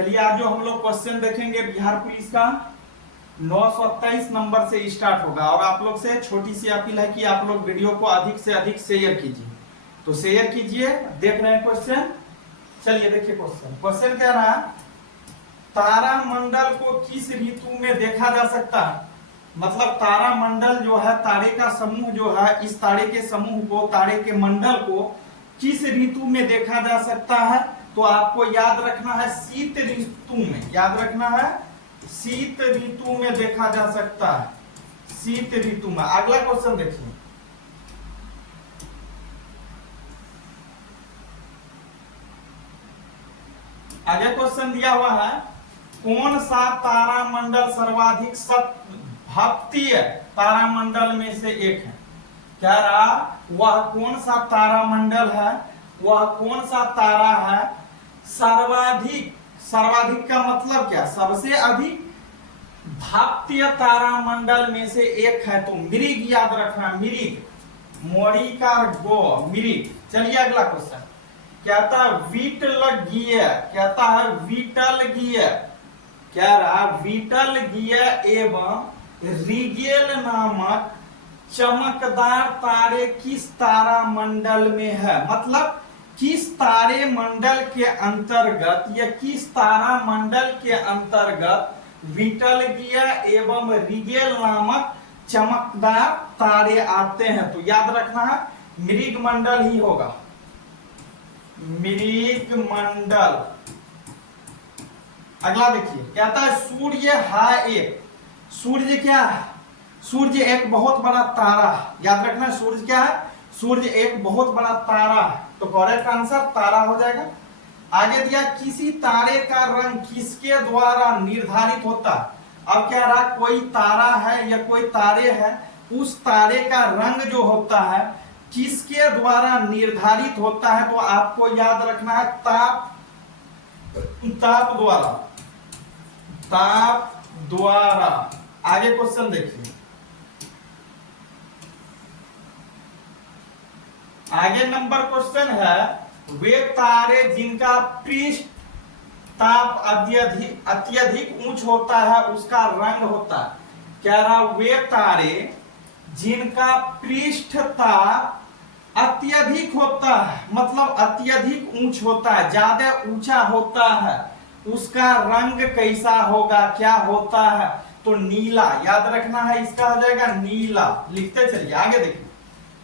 चलिए आज जो हम लोग क्वेश्चन देखेंगे बिहार पुलिस का 923 नंबर से स्टार्ट होगा और आप लोग से छोटी सी अपील है कि आप लोग वीडियो को अधिक से अधिक शेयर कीजिए। तो शेयर कीजिए। देख रहे हैं क्वेश्चन। चलिए देखिए क्वेश्चन कह रहा है तारामंडल को किस ऋतु में देखा जा सकता है। मतलब तारामंडल जो है, तारे का समूह जो है, इस तारे के समूह को, तारे के मंडल को किस ऋतु में देखा जा सकता है। तो आपको याद रखना है शीत ऋतु में, याद रखना है शीत ऋतु में देखा जा सकता है, शीत ऋतु में। अगला क्वेश्चन देखिए, आगे क्वेश्चन दिया हुआ है कौन सा तारामंडल सर्वाधिक भक्तीय तारामंडल में से एक है। कह रहा वह कौन सा तारामंडल है, वह कौन सा तारा है सर्वाधिक, सर्वाधिक का मतलब क्या, सबसे अधिक भक्तीय तारामंडल में से एक है। तो मृग याद रखना, मृग, मोड़ी का गो, मृग। चलिए अगला क्वेश्चन कहता है विटलगीय, कहता है विटलगीय, कह रहा विटलगीय एवं रिगेल नामक चमकदार तारे किस तारामंडल में है। मतलब किस तारे मंडल के अंतर्गत या किस तारामंडल के अंतर्गत विटलगीय एवं रिगेल नामक चमकदार तारे आते हैं। तो याद रखना है मृग मंडल ही होगा, मृग मंडल। अगला देखिए कहता है सूर्य है एक, सूर्य क्या है, सूर्य एक बहुत बड़ा तारा। याद रखना सूर्य क्या है, सूर्य एक बहुत बड़ा तारा है। तो करेक्ट आंसर तारा हो जाएगा। आगे दिया किसी तारे का रंग किसके द्वारा निर्धारित होता है। अब क्या रहा, कोई तारा है या कोई तारे है, उस तारे का रंग जो होता है किसके द्वारा निर्धारित होता है। तो आपको याद रखना है ताप, ताप द्वारा, ताप द्वारा। आगे क्वेश्चन देखिए, आगे नंबर क्वेश्चन है वे तारे जिनका पृष्ठ ताप अत्यधिक ऊंच होता है उसका रंग होता है। कह रहा वे तारे जिनका पृष्ठ ताप अत्यधिक होता है, मतलब अत्यधिक ऊंच होता है, ज्यादा ऊंचा होता है, उसका रंग कैसा होगा, क्या होता है। तो नीला याद रखना है, इसका हो जाएगा नीला। लिखते चलिए आगे देखिए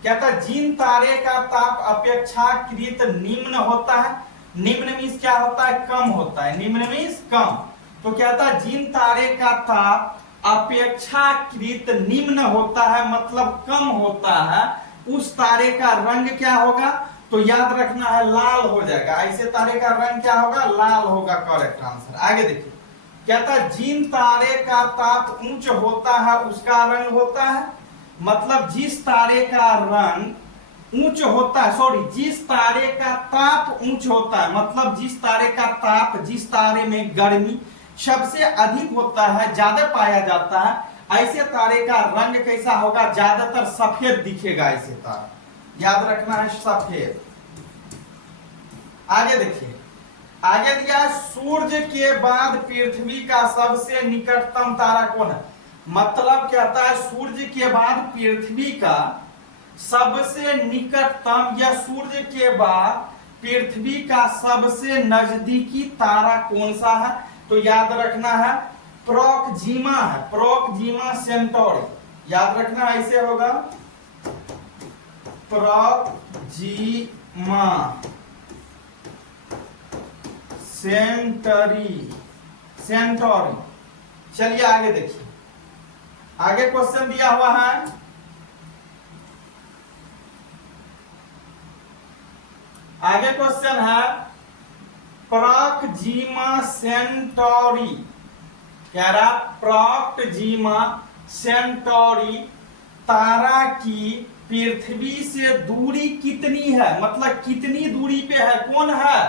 कहता जिन तारे का ताप अपेक्षाकृत निम्न होता है, निम्न मीन्स क्या होता है, कम होता है, निम्न मीन्स कम। तो कहता जिन तारे का ताप अपेक्षाकृत निम्न होता है मतलब कम होता है, उस तारे का रंग क्या होगा। तो याद रखना है लाल हो जाएगा। ऐसे तारे का रंग क्या होगा, लाल होगा। Correct answer. आगे देखिए कहता जिन तारे का ताप उच्च होता है उसका रंग होता है, मतलब जिस तारे का रंग ऊंच होता है, सॉरी जिस तारे का ताप ऊंच होता है, मतलब जिस तारे का ताप, जिस तारे में गर्मी सबसे अधिक होता है, ज्यादा पाया जाता है, ऐसे तारे का रंग कैसा होगा, ज्यादातर सफेद दिखेगा ऐसे तारा। याद रखना है सफेद। आगे देखिए, आगे दिया सूर्य के बाद पृथ्वी का सबसे निकटतम तारा कौन है। मतलब कहता है सूर्य के बाद पृथ्वी का सबसे निकटतम या सूर्य के बाद पृथ्वी का सबसे नजदीकी तारा कौन सा है। तो याद रखना है प्रोक्सिमा है, प्रोक्सिमा सेंटोरी। याद रखना ऐसे होगा प्रोक्सिमा सेंटरी, सेंटोरी। चलिए आगे देखिए, आगे क्वेश्चन दिया हुआ है आगे क्वेश्चन है प्रोक्सिमा सेंटोरी। कह रहा प्रोक्सिमा सेंटोरी तारा की पृथ्वी से दूरी कितनी है, मतलब कितनी दूरी पे है, कौन है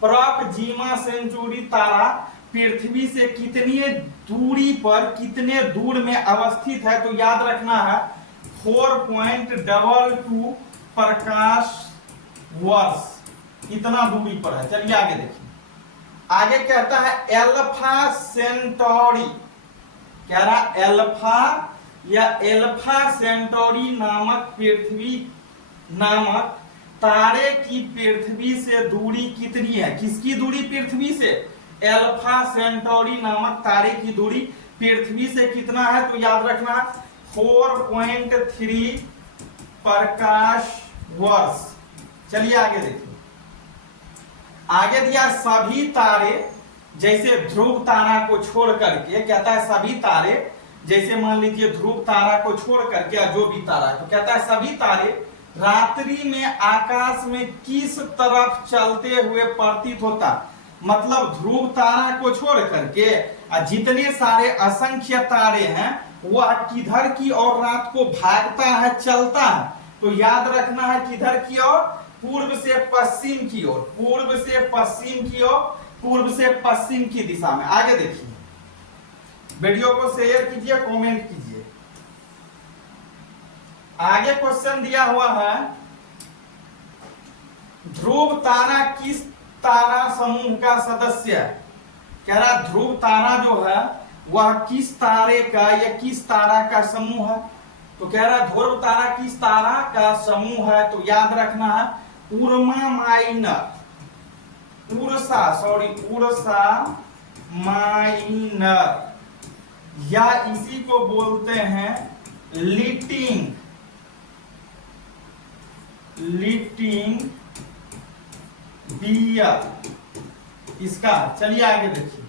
प्रोक्सिमा सेंचुरी तारा पृथ्वी से कितनी दूरी पर, कितने दूर में अवस्थित है। तो याद रखना है 4.22 प्रकाश वर्ष इतना दूरी पर है। चलिए आगे देखिए, आगे कहता है एल्फा सेंटोरी, कह रहा एल्फा या एल्फा सेंटोरी नामक पृथ्वी नामक तारे की पृथ्वी से दूरी कितनी है? किसकी दूरी पृथ्वी से? एल्फा सेंटोरी नामक तारे की दूरी पृथ्वी से कितना है? तो याद रखना 4.3 प्रकाश वर्ष। चलिए आगे देखिए, आगे दिया सभी तारे, जैसे ध्रुव तारा को छोड़ करके, कहता है सभी तारे, जैसे मान लीजिए ध्रुव तारा को छोड़ करके जो भी तारा, तो कहता है सभी तारे रात्रि में आकाश में किस तरफ चलते हुए प्रतीत होता? मतलब ध्रुव तारा को छोड़ करके जितने सारे असंख्य तारे हैं वह किधर की ओर रात को भागता है, चलता है? तो याद रखना है किधर की ओर? पूर्व से पश्चिम की ओर, पूर्व से पश्चिम की ओर, पूर्व से पश्चिम की दिशा में। आगे देखिए, वीडियो को शेयर कीजिए, कमेंट कीजिए। आगे क्वेश्चन दिया हुआ है, ध्रुव तारा किस तारा समूह का सदस्य है? कह रहा ध्रुव तारा जो है वह किस तारे का या किस तारा का समूह है? तो कह रहा ध्रुव तारा किस तारा का समूह है? तो याद रखना है उर्मा माइनर, उर्सा माइनर, या इसी को बोलते हैं लिटिंग बियर इसका। चलिए आगे देखिए,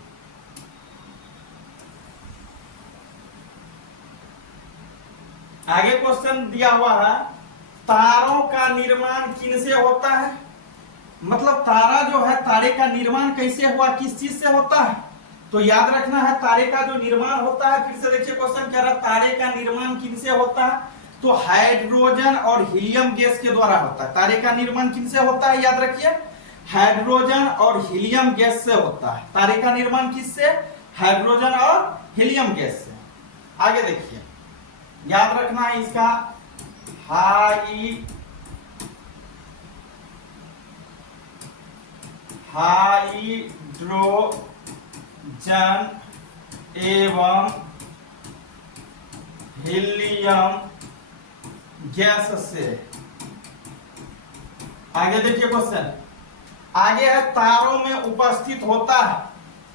आगे क्वेश्चन दिया हुआ है, तारों का निर्माण किनसे होता है? मतलब तारा जो है, तारे का निर्माण कैसे हुआ, किस चीज से होता है? तो याद रखना है तारे का जो निर्माण होता है, फिर से देखिए क्वेश्चन कह रहा तारे का निर्माण किनसे होता है? तो हाइड्रोजन और हीलियम गैस के द्वारा होता है। तारे का निर्माण किनसे होता है? याद रखिए हाइड्रोजन और हीलियम गैस से होता है। तारे का निर्माण किससे? हाइड्रोजन और हीलियम गैस से। आगे देखिए, याद रखना है इसका हाइड्रोजन एवं हीलियम गैस से। आगे देखिए क्वेश्चन, आगे है तारों में उपस्थित होता है,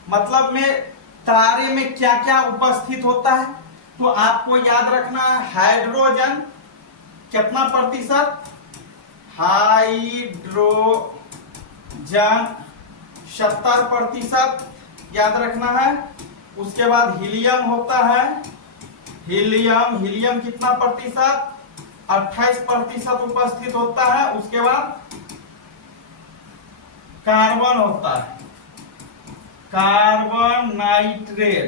मतलब में तारे में क्या क्या उपस्थित होता है? तो आपको याद रखना है हाइड्रोजन कितना प्रतिशत? हाइड्रोजन 70% याद रखना है। उसके बाद हीलियम होता है, हीलियम कितना प्रतिशत? 28% उपस्थित होता है। उसके बाद कार्बन होता है, कार्बन नाइट्रोजन,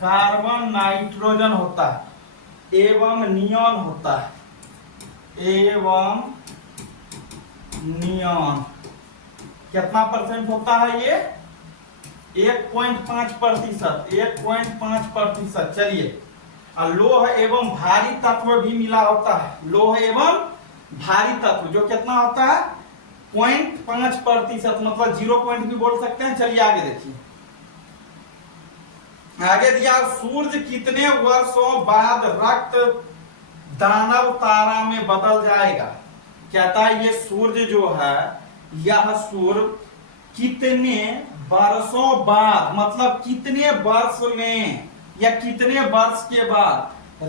कार्बन नाइट्रोजन होता है, एवं नियॉन होता है, एवं नियॉन कितना परसेंट होता है? ये 1.5%, 1.5%। चलिए, लोह एवं भारी तत्व भी मिला होता है, लोह एवं भारी तत्व जो कितना होता है? 0.5%, मतलब 0 पॉइंट भी बोल सकते हैं। चलिए आगे देखिए, आगे दिया सूर्य कितने वर्षों बाद रक्त दानव तारा में बदल जाएगा? कहता है ये सूर्य जो है, यह सूर्य कितने वर्षों बाद, मतलब कितने वर्ष में या कितने वर्ष के बाद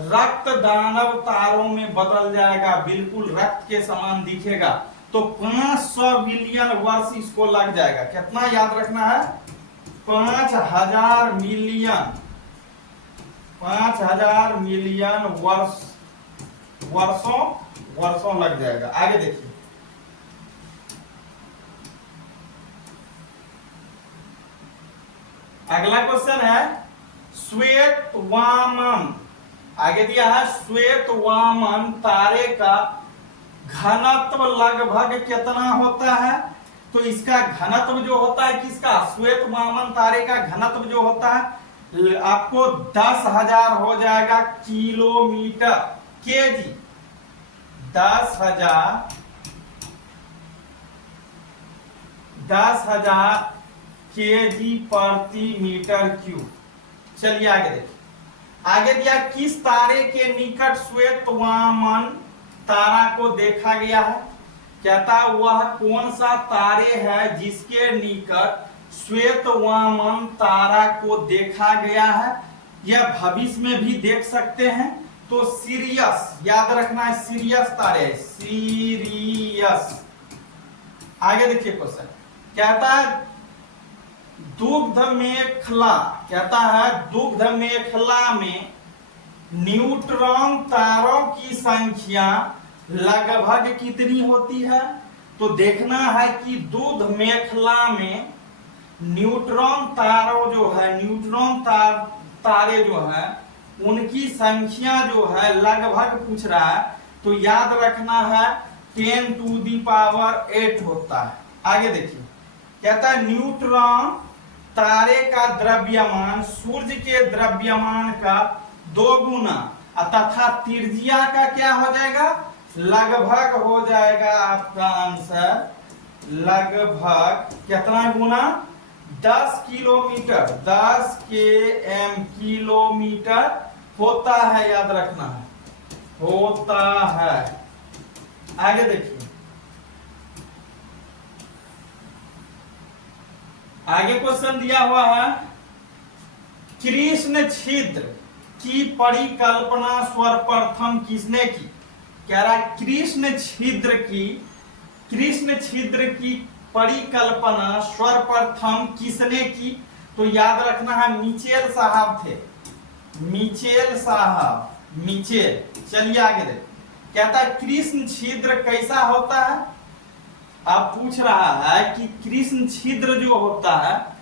रक्त दानव तारों में बदल जाएगा, बिल्कुल रक्त के समान दिखेगा? तो 500 बिलियन वर्ष इसको लग जाएगा। कितना याद रखना है? 5000 मिलियन, 5000 मिलियन वर्षों लग जाएगा। आगे देखिए, अगला क्वेश्चन है श्वेत वामन। आगे दिया है श्वेत वामन तारे का घनत्व लगभग कितना होता है? तो इसका घनत्व जो होता है किसका? श्वेत वामन तारे का घनत्व जो होता है आपको 10,000 हो जाएगा किलोमीटर, केजी। 10,000 kg प्रति मीटर क्यूब। चलिए आगे देखिए। आगे दिया किस तारे के निकट श्वेतवामन तारा को देखा गया है। कहता वह कौन सा तारे है जिसके निकट श्वेतवामन तारा को देखा गया है। यह भविष्य में भी देख सकते हैं। तो सीरियस, याद रखना है, सीरियस तारे, सीरियस। आगे देखिए क्वेश्चन, कहता है दुग्ध मेखला, कहता है दुग्ध मेखला में न्यूट्रॉन तारों की संख्या लगभग कितनी होती है। तो देखना है कि दूध मेखला में न्यूट्रॉन तारों जो है, न्यूट्रॉन तारे जो है उनकी संख्या जो है लगभग पूछ रहा है। तो याद रखना है 10⁸ होता है। आगे देखिए, कहता है न्यूट्रॉन तारे का द्रव्यमान सूर्य के द्रव्यमान का 2 गुना तथा त्रिज्या का क्या हो जाएगा, लगभग हो जाएगा। आपका आंसर लगभग कितना गुना, 10 किलोमीटर, 10 km किलोमीटर होता है, याद रखना है, होता है। आगे देखिए, आगे क्वेश्चन दिया हुआ है कृष्ण छिद्र की परिकल्पना सर्वप्रथम किसने की। कह रहा है कृष्ण छिद्र की परिकल्पना सर्वप्रथम किसने की। तो याद रखना है मिचेल साहब थे, मिचेल साहब, मिचेल। चलिए आगे देख, कहता है कृष्ण छिद्र कैसा होता है। आप पूछ रहा है कि कृष्ण छिद्र जो होता है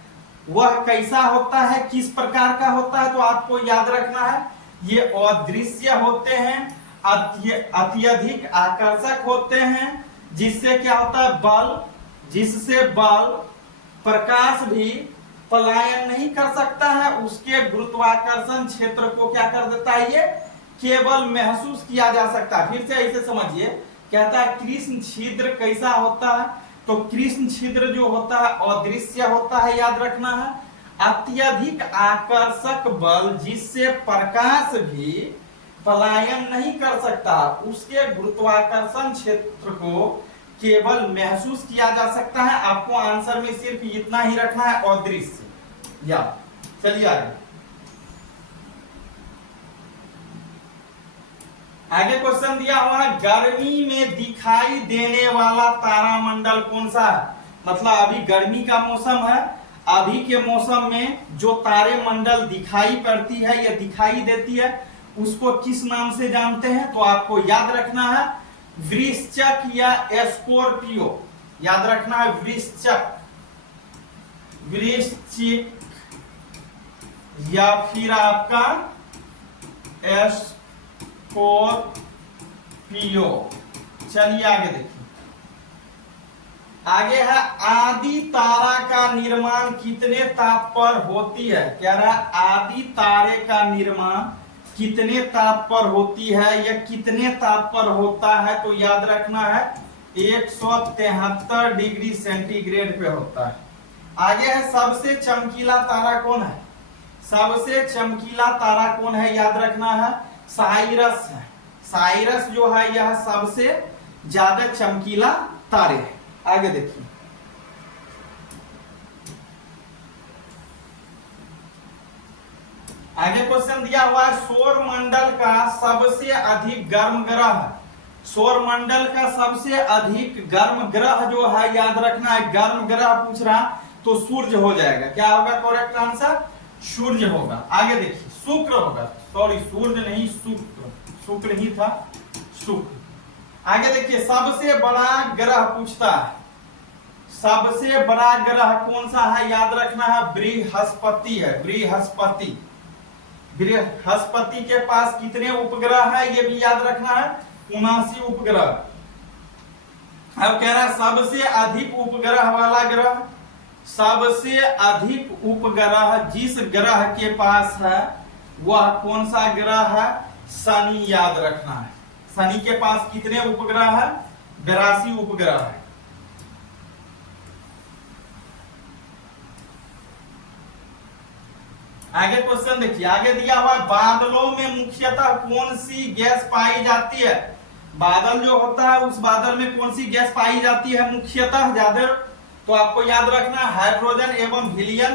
वह कैसा होता है, किस प्रकार का होता है। तो आपको याद रखना है ये अदृश्य होते हैं, अत्यधिक आकर्षक होते हैं, जिससे क्या होता है बल, जिससे बल प्रकाश भी पलायन नहीं कर सकता है, उसके गुरुत्वाकर्षण क्षेत्र को क्या कर देता है, ये केवल महसूस किया जा सकता है। फिर से ऐसे समझिए, कहता है कृष्ण छिद्र कैसा होता है। तो कृष्ण छिद्र जो होता है अदृश्य होता है, याद रखना है, अत्यधिक आकर्षक बल जिससे प्रकाश भी पलायन नहीं कर सकता, उसके गुरुत्वाकर्षण क्षेत्र को केवल महसूस किया जा सकता है। आपको आंसर में सिर्फ इतना ही रखना है, अदृश्य। या चलिए आगे क्वेश्चन दिया हुआ है गर्मी में दिखाई देने वाला तारामंडल कौन सा है। मतलब अभी गर्मी का मौसम है, अभी के मौसम में जो तारे मंडल दिखाई पड़ती है या दिखाई देती है उसको किस नाम से जानते हैं। तो आपको याद रखना है वृश्चिक या स्कॉर्पियो। याद रखना है वृश्चिक, वृश्चिक या फिर आपका स्कॉर्पियो। चलिए आगे देखिए, आगे है आदि तारा का निर्माण कितने ताप पर होती है। कह रहा है आदि तारे का निर्माण कितने ताप पर होती है या कितने ताप पर होता है। तो याद रखना है 173 डिग्री सेंटीग्रेड पे होता है। आगे है सबसे चमकीला तारा कौन है। सबसे चमकीला तारा कौन है, याद रखना है साइरस है। साइरस जो है यह सबसे ज्यादा चमकीला तारे है। आगे देखिए, आगे क्वेश्चन दिया हुआ है सौर मंडल का सबसे अधिक गर्म ग्रह। सौर मंडल का सबसे अधिक गर्म ग्रह जो है, याद रखना है गर्म ग्रह पूछ रहा तो सूर्य हो जाएगा। क्या होगा करेक्ट आंसर, सूर्य होगा। आगे देखिए शुक्र होगा, सॉरी सूर्य नहीं शुक्र, शुक्र ही था, शुक्र। आगे देखिए सबसे बड़ा ग्रह पूछता है, सबसे बड़ा ग्रह कौन सा है। याद रखना है बृहस्पति है, बृहस्पति। बृहस्पति के पास कितने उपग्रह है ये भी याद रखना है, 79 उपग्रह। अब कह रहा है सबसे अधिक उपग्रह वाला ग्रह, सबसे अधिक उपग्रह जिस ग्रह के पास है वह कौन सा ग्रह है, शनि। याद रखना है शनि के पास कितने उपग्रह है? 82 उपग्रह है। आगे क्वेश्चन देखिए, आगे दिया हुआ है बादलों में मुख्यतः कौन सी गैस पाई जाती है? बादल जो होता है उस बादल में कौन सी गैस पाई जाती है मुख्यतः ज्यादा? तो आपको याद रखना हाइड्रोजन एवं हीलियम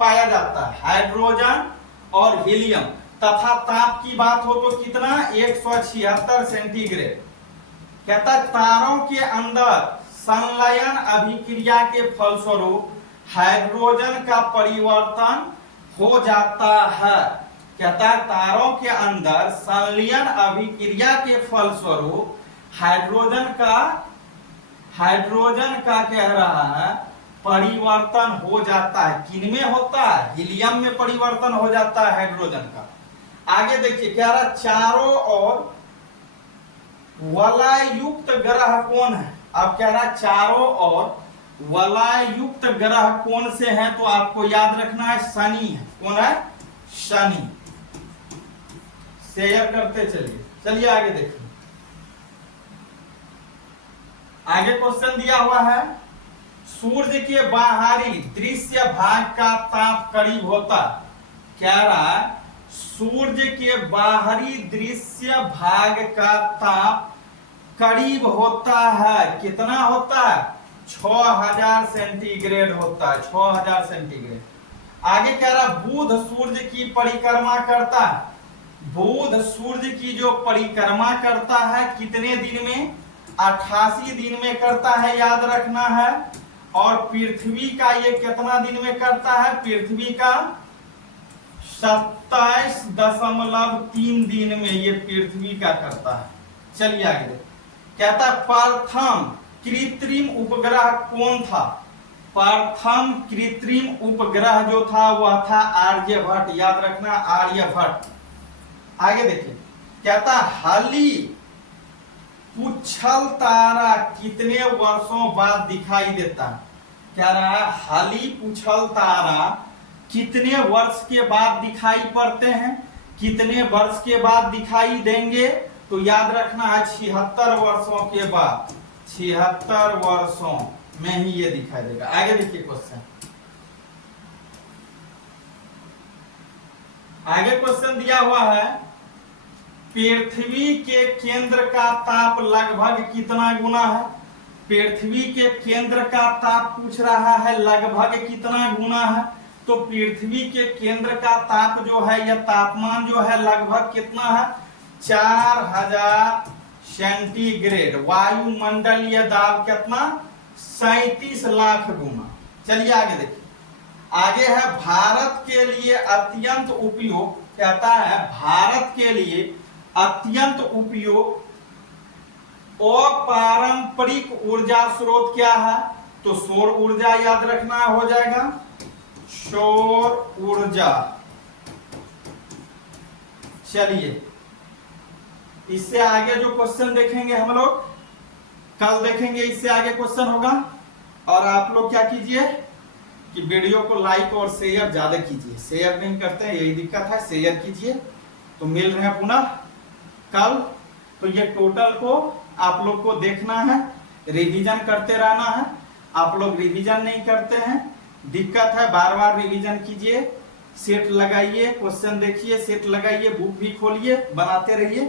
पाया जाता है, हाइड्रोजन और हीलियम। तथा ताप की बात हो तो कितना? 176 सेंटीग्रेड। कहता है तारों के अंदर संलयन अभिक्रिया के फलस्वरूप हाइड्रोजन का परिवर्तन हो जाता है। कहता है तारों के अंदर संलयन अभिक्रिया के फलस्वरूप हाइड्रोजन का कह रहा है परिवर्तन हो जाता है। किनमें होता है? हीलियम में परिवर्तन हो जाता है हाइड्रोजन का। आगे देखिए कह रहा चारों ओर वलय युक्त ग्रह कौन है? अब कह रहा चारों ओर वलय युक्त ग्रह कौन से हैं? तो आपको याद रखना है शनि है। कौन है? शनि। शेयर करते चलिए। चलिए आगे देखिए, आगे क्वेश्चन दिया हुआ है सूर्य के बाहरी दृश्य भाग का ताप करीब होता। कह रहा है सूर्य के बाहरी दृश्य भाग का ताप करीब होता है। कितना होता है? 6000 सेंटीग्रेड होता है, 6000 सेंटीग्रेड। आगे कह रहा बुध सूर्य की परिक्रमा करता है। बुध सूर्य की जो परिक्रमा करता है कितने दिन में? 88 दिन में करता है, याद रखना है। और पृथ्वी का ये कितना दिन में करता है? पृथ्वी का 27.3 दिन में ये पृथ्वी का करता है। चलिए आगे देखिए, कहता है प्रथम कृत्रिम उपग्रह कौन था? प्रथम कृत्रिम उपग्रह जो था वह था आर्यभट्ट, याद रखना आर्यभट्ट। आगे देखिए, कहता हाली पुच्छल तारा कितने वर्षों बाद दिखाई देता? कह रहा है हाली पुच्छल तारा कितने वर्ष के बाद दिखाई पड़ते हैं? कितने वर्ष के बाद दिखाई देंगे? तो याद रखना है 76 वर्षों के बाद, 76 वर्षों में ही ये दिखाई देगा। आगे देखिए क्वेश्चन, आगे क्वेश्चन दिया हुआ है पृथ्वी के केंद्र का ताप लगभग कितना गुना है? पृथ्वी के केंद्र का ताप पूछ रहा है लगभग कितना गुना है। तो पृथ्वी के केंद्र का ताप जो है या तापमान जो है लगभग कितना है? 4000 सेंटीग्रेड। वायुमंडलीय दाब कितना? 37 लाख गुना। चलिए आगे देखिए, आगे है भारत के लिए अत्यंत उपयोग। कहता है भारत के लिए अत्यंत उपयोग अपारंपरिक ऊर्जा स्रोत क्या है? तो सौर ऊर्जा, याद रखना हो जाएगा सौर ऊर्जा। चलिए इससे आगे जो क्वेश्चन देखेंगे हम लोग कल देखेंगे, इससे आगे क्वेश्चन होगा। और आप लोग क्या कीजिए कि वीडियो को लाइक और शेयर ज्यादा कीजिए। शेयर नहीं करते हैं, यही दिक्कत है, शेयर कीजिए। तो मिल रहे हैं पुनः कल। तो ये टोटल को आप लोग को देखना है, रिवीजन करते रहना है। आप लोग रिवीजन नहीं करते हैं, दिक्कत है, बार बार रिवीजन कीजिए। सेट लगाइए, क्वेश्चन देखिए, सेट लगाइए, बुक भी खोलिए, बनाते रहिए।